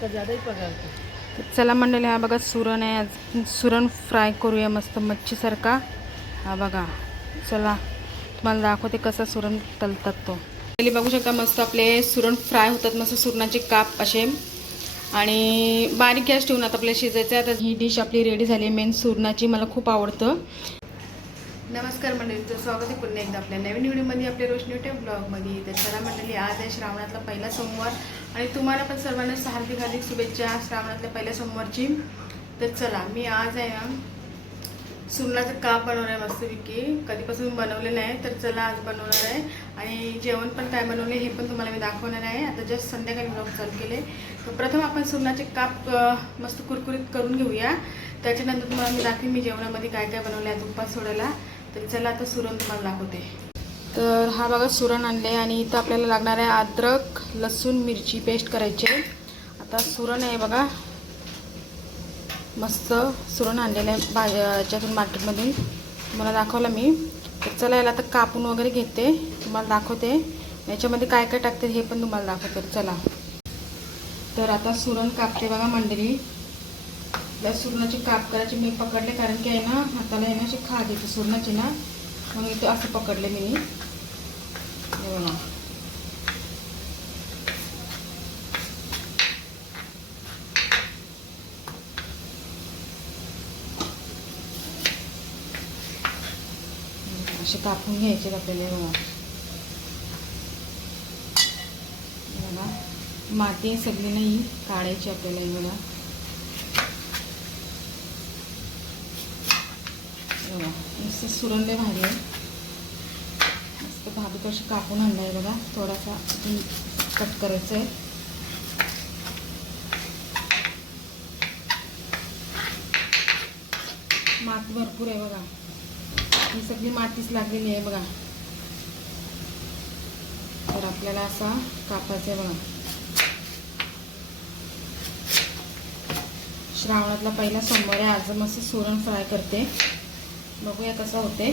इसका ज़्यादा ही पगार चला मंडळी हा बघा सुरण आहे. आज सुरण फ्राय करूया मस्त मच्छीसारखा हा बघा. चला तुम्हाला दाखवते कसा सुरण तलतात तो. पहिली बघू शकता मस्त आपले सुरण फ्राय होतात मस्त सुरणाचे काप असे. आणि बारीक गॅस ठेवून आता आपल्याला शिजायचं आहे आता ही डिश आपली रेडी झाली आहे. मेन सुरणाची मला खूप आवडतं. नमस्कार मंडळी तर स्वागत आहे पुन्हा एकदा आपल्या नवीन व्हिडिओमध्ये आपल्या रोशनी टेप ब्लॉगमध्ये. तर चला मंडळी आज आहे श्रावणातला पहिला सोमवार आणि तुम्हाला पण सर्वांना हार्दिक हार्दिक शुभेच्छा श्रावणातल्या पहिल्या सोमवारची. तर चला मी आज आहे ना सुरणाचं काप बनवणार आहे मस्तपैकी. कधीपासून बनवलेलं आहे तर चला आज बनवणार आहे. आणि जेवण पण काय बनवले हे पण तुम्हाला मी दाखवणार आहे. आता जस्ट संध्याकाळी ब्लॉग चालू केले. तर प्रथम आपण सुरणाचे काप मस्त कुरकुरीत करून घेऊया. त्याच्यानंतर तुम्हाला मी दाखवेन मी जेवणामध्ये काय काय बनवलं आहे तुपात सोडायला. तर चला आता सुरण तुम्हाला दाखवते. तर हा बघा सुरण आणले आणि इथं आपल्याला लागणार आहे अद्रक लसूण मिरची पेस्ट करायची. आहे आता सुरण आहे बघा. मस्त सुरण आणलेलं आहे बा याच्यातून मार्केटमधून. तुम्हाला दाखवलं मी. तर चला याला आता कापून वगैरे घेते. तुम्हाला दाखवते. याच्यामध्ये काय काय टाकते हे पण तुम्हाला दाखवते. चला. तर आता सुरण कापते बघा मंडळी. त्या सुरणाचे काप करायचे मी पकडले कारण की आहे ना हाताला आहे ना अशी खाज येते सुरणाची ना मग इथे असं पकडले मी. हे असे कापून घ्यायचे आपल्याला माती सगळी नाही काढायची आपल्याला एवढा बघा हे बघा नुसतं सुरंदे भाजी आहे. मस्त भाभी कशी कापून आणला आहे बघा. थोडासा कट करायचं आहे माती भरपूर आहे बघा. ही सगळी मातीच लागलेली आहे बघा. तर आपल्याला असा कापायचा आहे बघा. श्रावणातला पहिला सोमवार आहे. आज मस्त सुरण फ्राय करते. बघूया कसं होते.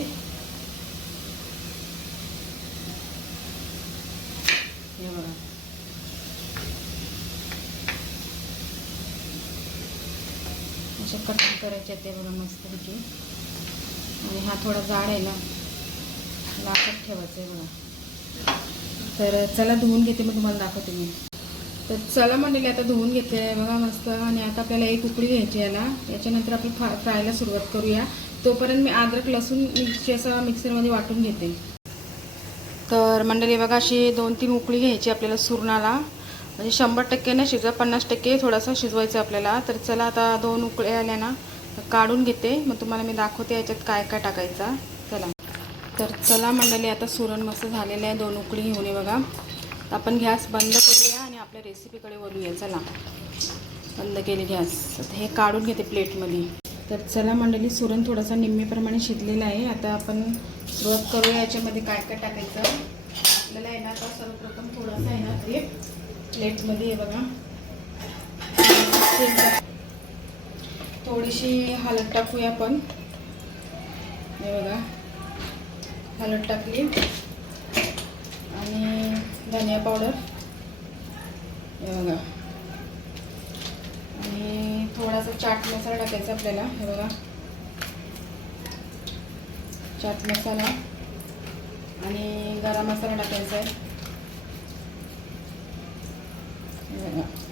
हे बघा. अशा कटिंग करायचे ते बघा मस्तपैकी. आणि हा थोडा जाड आहे ना. लाकत ठेवायचं आहे बघा. तर चला धुवून घेते मग तुम्हाला दाखवते मी. तर चला म्हणलेली आता धुवून घेते. बघा मस्त. आणि आता आपल्याला एक उकडी घ्यायची याला याच्यानंतर आपण फ्रायला सुरुवात करूया. तोपर्यंत मी अद्रक लसूण मिरची असं मिक्सरमध्ये वाटून घेते. तर मंडळी बघा अशी दोन तीन उकळी घ्यायची आपल्याला सुरणाला. म्हणजे शंभर टक्के नाही शिजवा पन्नास टक्के थोडासा शिजवायचं आपल्याला. तर चला आता दोन उकळी आल्या ना काढून घेते. मग तुम्हाला मी दाखवते याच्यात काय काय टाकायचा. चला. तर चला मंडळी आता सुरण मस्त झालेलं आहे. दोन उकळी घेऊन ये बघा. आपण गॅस बंद करूया आणि आपल्या रेसिपीकडे वळूया. चला. बंद केली गॅस. हे काढून घेते प्लेटमध्ये तर चला मंडळी सुरण थोडासा निम्मेप्रमाणे शिजलेला आहे. आता आपण सुरुवात करूया याच्यामध्ये काय काय टाकायचं? आपल्याला आहे ना आता सर्वप्रथम थोडासा आहे ना ते प्लेटमध्ये बघा. थोडीशी हलद टाकूया आपण. हे बघा. हलद टाकली. आणि धनिया पावडर. हे बघा. थोडासा चाट मसाला टाकायचा आपल्याला. हे बघा. चाट मसाला आणि गरम मसाला टाकायचा आहे.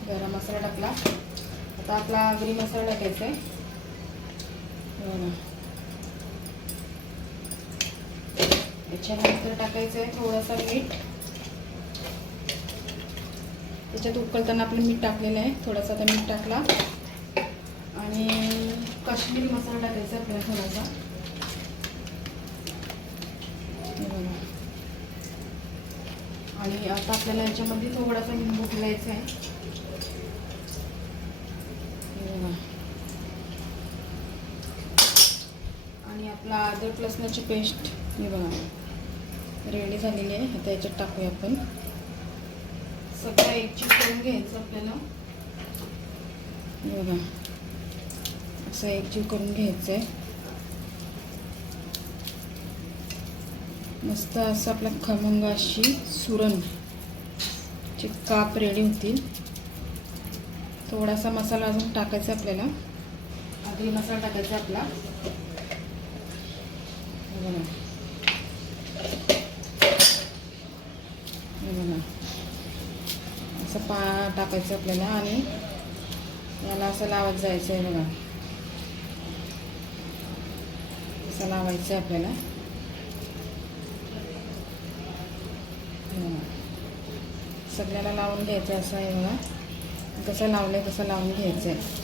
गरम मसाला टाकला. आता आपला आगरी मसाला टाकायचा आहे. याच्यानंतर टाकायचं आहे थोडंसं मीठ. त्याच्यात उकळताना आपलं मीठ टाकलेलं आहे. थोडासा आता मीठ टाकला. आणि काश्मीरी मसाला टाकायचा आपल्याला थोडासा. बघा. आणि आता आपल्याला याच्यामध्ये थोडासा लिंबू घालायचा आहे. बघा. आणि आपला अदरक लसणाची पेस्ट हे बघा. रेडी झालेली आहे. आता याच्यात टाकूया आपण. सगळं एकजीव करून घ्यायचं आपल्याला. बघा. असं एकजीव करून घ्यायचं आहे मस्त असं आपला खमंग अशी सुरण. चे काप रेडी होतील थोडासा मसाला अजून टाकायचा आपल्याला. आधी मसाला टाकायचा आपला. हे असं पा टाकायचं आपल्याला आणि याला असं लावत जायचं आहे बघा. असं लावायचं आहे आपल्याला सगळ्याला लावून घ्यायचं आहे असं आहे बघा. कसं लावलं आहे तसं लावून घ्यायचं आहे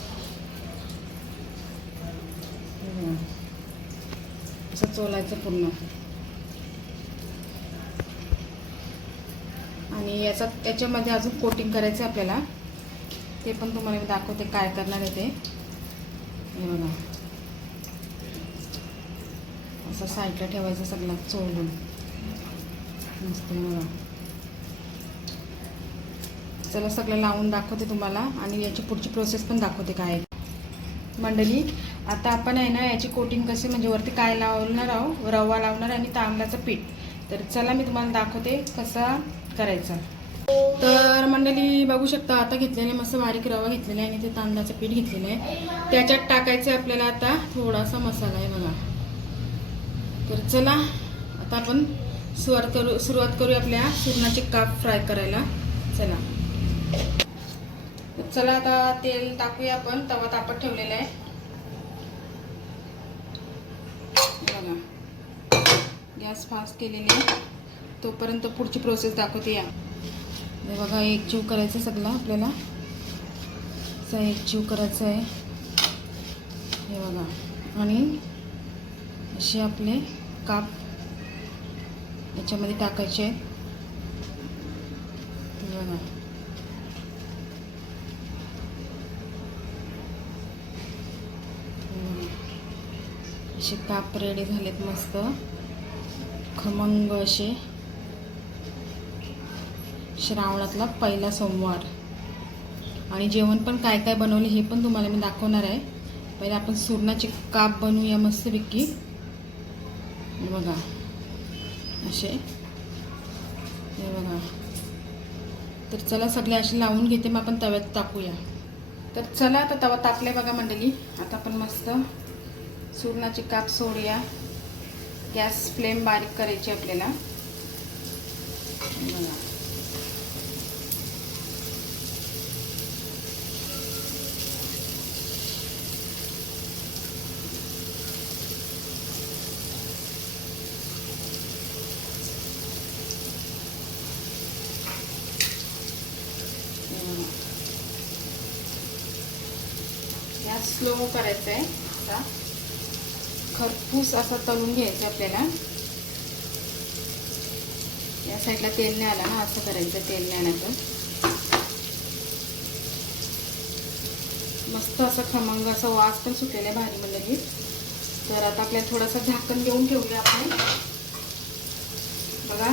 असं चोलायचं पूर्ण. आणि याचा याच्यामध्ये अजून कोटिंग करायचं आहे आपल्याला. ते पण तुम्हाला मी दाखवते काय करणार आहे ते. हे बघा. असं साईडला ठेवायचं सगळं चोळून. मस्त चला सगळं लावून दाखवते तुम्हाला आणि याची पुढची प्रोसेस पण दाखवते काय मंडळी आता आपण आहे ना याची कोटिंग कशी म्हणजे वरती काय लावणार आहो रवा लावणार आणि तांदळाचं पीठ. तर चला मी तुम्हाला दाखवते कसा करायचा. तर मंडळी बघू शकता आता घेतलेले मस्त बारीक रवा घेतलेला आहे आणि ते तांदळाचं पीठ घेतलेलं आहे. त्याच्यात टाकायचं आहे आपल्याला आता थोडासा मसाला आहे बघा. तर चला आता आपण सुरुवात करू सुरुवात करूया आपल्या सुरणाचे काप फ्राय करायला. चला. चला आता तेल टाकूया आपण तवा तापत ठेवलेला आहे. बघा. गॅस फास्ट केलेली आहे. तोपर्यंत पुढची प्रोसेस दाखवते या. हे बघा एक जीव करायचं सगळं आपल्याला. एक जीव करायचा आहे. हे बघा. आणि असे आपले काप याच्यामध्ये टाकायचे आहेत. बघा. असे काप रेडी झालेत मस्त. खमंग असे. श्रावणातला पहिला सोमवार. आणि जेवण पण काय काय बनवले हे पण तुम्हाला मी दाखवणार आहे. पहिले आपण सुरणाचे काप बनवूया मस्तपैकी. बघा. असे. हे बघा. तर चला सगळे असे लावून घेते मग आपण तव्यात टाकूया. तर चला आता तवा तापले बघा मंडळी. आता आपण मस्त सुरणाची काप सोडूया. गॅस फ्लेम बारीक करायची आपल्याला. बघा. गॅस स्लो करायचा आहे आता खरपूस असा तळून घ्यायचं आपल्याला. या साईडला तेल नाही आलं ना असं करायचं तेल नाही आणायचं मस्त असं खमंग असं वास पण सुटलेला आहे भारी म्हणजे मंडळी तर आता आपल्याला थोडंसं झाकण घेऊन ठेवूया आपण. बघा.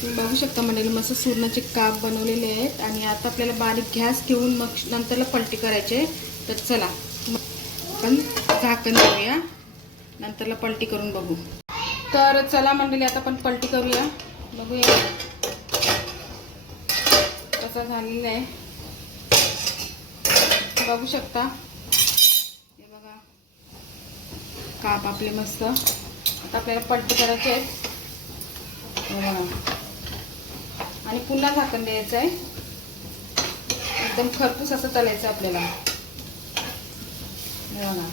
तुम्ही बघू शकता मंडळी मस्त सुरणाचे काप बनवलेले आहेत. आणि आता आपल्याला बारीक गॅस ठेवून मग नंतरला पलटी करायचे तर चला आपण झाकण देऊया. नंतरला पलटी करून बघू. तर चला मंडळी आता आपण पलटी करूया. बघूया. कसा झालेला आहे. बघू शकता. हे बघा. काप आपले मस्त. आता आपल्याला पलटी करायचे आहेत. बघा. आणि पुन्हा झाकण द्यायचं आहे. एकदम खरपूस असं तलायचं आपल्याला. हे बघा.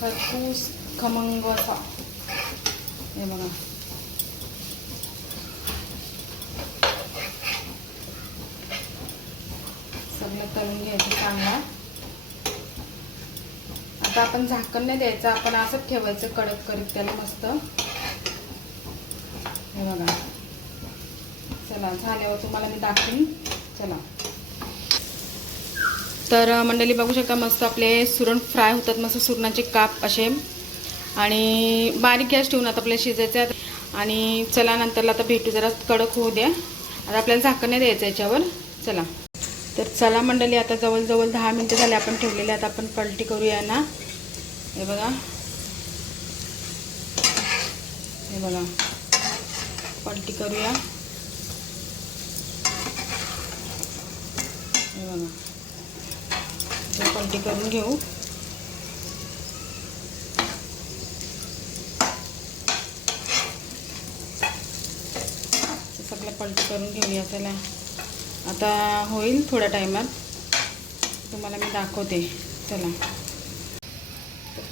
खरपूस खमंग असा. हे बघा. सगळं तळून घ्यायचं चांगला. आता आपण झाकण नाही द्यायचं आपण असंच ठेवायचं कडक करत त्याला मस्त. हे बघा. चला झाल्यावर तुम्हाला मी दाखवीन. चला. तर मंडळी बघू शकता मस्त आपले सुरण फ्राय होतात मस्त सुरणाचे काप असे. आणि बारीक गॅस ठेवून आता आपल्याला शिजायचे आणि चला नंतरला आता भेटू जरा कडक होऊ द्या. आता आपल्याला झाकण नाही द्यायचं याच्यावर. चला. तर चला मंडळी आता जवळजवळ दहा मिनटं झाले आपण ठेवलेले आता आपण पलटी करूया ना. हे बघा. हे बघा. पलटी करूया. बघा. पलटी करून घेऊ. सगळ्या पलटी करून घेऊया त्याला. आता होईल थोड्या टायमात. तुम्हाला मी दाखवते चला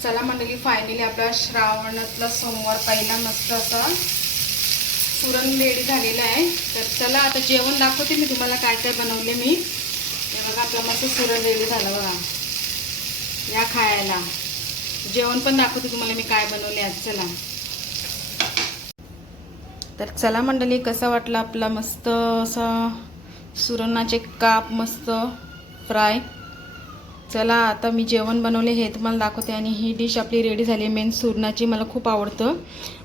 चला मंडळी फायनली आपला श्रावणातला सोमवार पहिला मस्त असा. पुरण रेडी झालेला आहे. तर चला आता जेवण दाखवते मी तुम्हाला काय काय बनवले मी. हे बघा आपला मस्त सुरण रेडी झालं बघा. या खायला. जेवण पण दाखवते तुम्हाला मी काय बनवले आज. चला. तर चला मंडळी कसा वाटला आपला मस्त असा सुरणाचे काप मस्त फ्राय चला आता मी जेवण बनवले हे तुम्हाला दाखवते. आणि ही डिश आपली रेडी झाली आहे मेन सुरणाची. मला खूप आवडतं.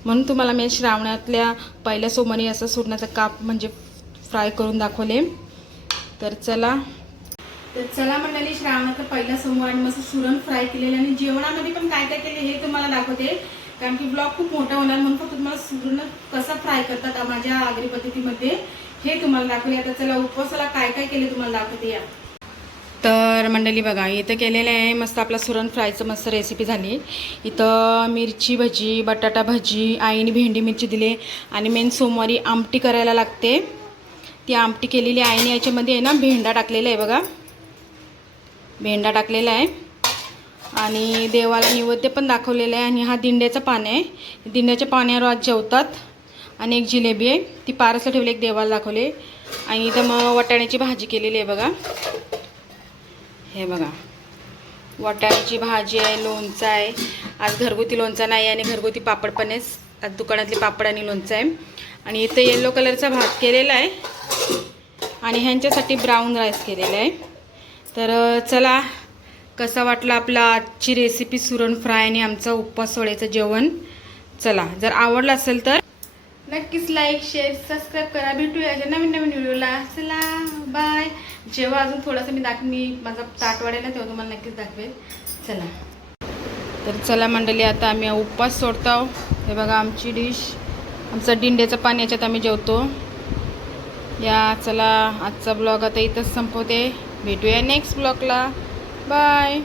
म्हणून तुम्हाला मी श्रावणातल्या पहिल्या सोमवारी असं सुरणाचं काप म्हणजे फ्राय करून दाखवले. तर चला. तर चला मंडळी श्रावणाचा पहिला सोमवार आणि मस्त सुरण फ्राय केलेलं आणि जेवणामध्ये पण काय काय केले हे तुम्हाला दाखवते. कारण की ब्लॉग खूप मोठा होणार म्हणून फक्त तुम्हाला सुरण कसा फ्राय करतात माझ्या आगरी पद्धतीमध्ये हे तुम्हाला दाखवले आता चला उपवासाला काय काय केले तुम्हाला दाखवते या. तर मंडळी बघा इथं केलेलं आहे मस्त आपला सुरण फ्रायचं मस्त रेसिपी झाली. इथं मिरची भजी बटाटा भजी आईने भेंडी मिरची दिली आणि मेन सोमवारी आमटी करायला लागते. ती आमटी केलेली आईने याच्यामध्ये आहे ना भेंडा टाकलेला आहे बघा. भेंडा टाकलेला आहे. आणि देवाला नैवेद्य पण दाखवलेलं आहे आणि हा दिंड्याचं पान आहे. दिंड्याच्या पाण्यावर आज जेवतात आणि एक जिलेबी आहे ती पारसला ठेवली एक देवाला दाखवले. आणि इथं मग वाटाण्याची भाजी केलेली आहे बघा. हे बघा. वाटाण्याची भाजी आहे लोणचं आहे. आज घरगुती लोणचा नाही आणि घरगुती पापड पण आहे आज दुकानातले पापड आणि लोणचं आहे. आणि इथं येल्लो कलरचा भात केलेला आहे. आणि ह्यांच्यासाठी ब्राऊन राईस केलेला आहे. तर चला कसा वाटला आपला आजची रेसिपी सुरण फ्राय आणि आमचं उपवास सोडायचं जेवण? चला जर आवडलं असेल तर नक्कीच लाईक शेअर सबस्क्राईब करा. भेटूया याच्या नवीन नवीन व्हिडिओला चला बाय जेव्हा अजून थोडंसं मी दाख मी माझा ताट वाढेल ना तेव्हा तुम्हाला नक्कीच दाखवेल. चला. तर चला मंडळी आता आम्ही उपवास सोडतो हे बघा आमची डिश आमचं डिंड्याचं पाणी याच्यात आम्ही जेवतो. या चला आजचा ब्लॉग आता इथंच संपवते. भेटूया नेक्स्ट ब्लॉगला बाय